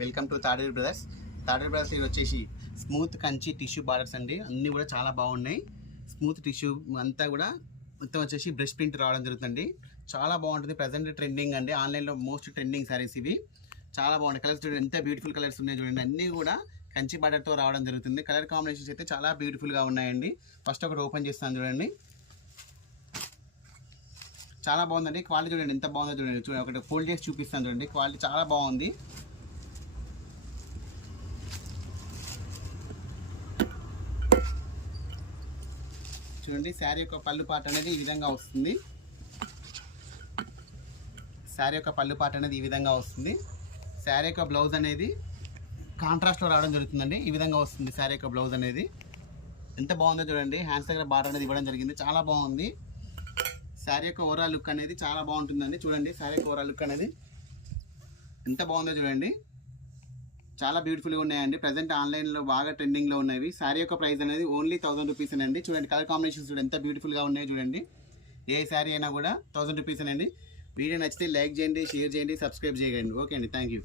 Welcome to Taderu brothers. Taderu brothers ఇది వచ్చేసి smooth Kanchi tissue borders అండి. అన్నీ కూడా చాలా బాగున్నాయి. స్మూత్ టిష్యూ అంతా కూడా మొత్తం వచ్చేసి బ్రష్ ప్రింట్ రావడం జరుగుతుంది. చాలా బాగుంటుంది. ప్రజెంట్ ట్రెండింగ్ అండి, ఆన్లైన్లో మోస్ట్ ట్రెండింగ్ సారీస్ ఇవి. చాలా బాగుంటాయి. కలర్స్ చూడండి ఎంత బ్యూటిఫుల్ కలర్స్ ఉన్నాయి చూడండి. అన్నీ కూడా కంచి బార్డర్తో రావడం జరుగుతుంది. కలర్ కాంబినేషన్స్ అయితే చాలా బ్యూటిఫుల్గా ఉన్నాయండి. ఫస్ట్ ఒకటి ఓపెన్ చేస్తాను చూడండి. చాలా బాగుందండి. క్వాలిటీ చూడండి ఎంత బాగుందో చూడండి. చూడండి ఒకటి ఫోల్డ్ చేసి చూపిస్తాను చూడండి. క్వాలిటీ చాలా బాగుంది. చూడండి శారీ యొక్క పళ్ళు పాట అనేది ఈ విధంగా వస్తుంది. శారీ యొక్క పళ్ళు పాట అనేది ఈ విధంగా వస్తుంది. శారీ యొక్క బ్లౌజ్ అనేది కాంట్రాస్ట్లో రావడం జరుగుతుందండి. ఈ విధంగా వస్తుంది శారీ యొక్క బ్లౌజ్ అనేది. ఎంత బాగుందో చూడండి. హ్యాండ్స్ దగ్గర బార్డర్ అనేది ఇవ్వడం జరిగింది. చాలా బాగుంది. శారీ యొక్క ఓవరాల్ లుక్ అనేది చాలా బాగుంటుందండి. చూడండి శారీ యొక్క ఓవరాల్ లుక్ అనేది ఎంత బాగుందో చూడండి. చాలా బ్యూటిఫుల్గా ఉన్నాయండి. ప్రజెంట్ ఆన్లైన్లో బాగా ట్రెండింగ్లో ఉన్నవి. శారీ యొక్క ప్రైస్ అనేది ఓన్లీ 1000 రూపీస్ అండి. చూడండి కలర్ కాంబినేషన్స్ చూడండి ఎంత బ్యూటిఫుల్గా ఉన్నాయి చూడండి. ఏ శారీ అయినా కూడా 1000 రూపీస్ అండి. వీడియో నచ్చితే లైక్ చేయండి, షేర్ చేయండి, సబ్స్క్రైబ్ చేయండి. ఓకే అండి, థ్యాంక్ యూ.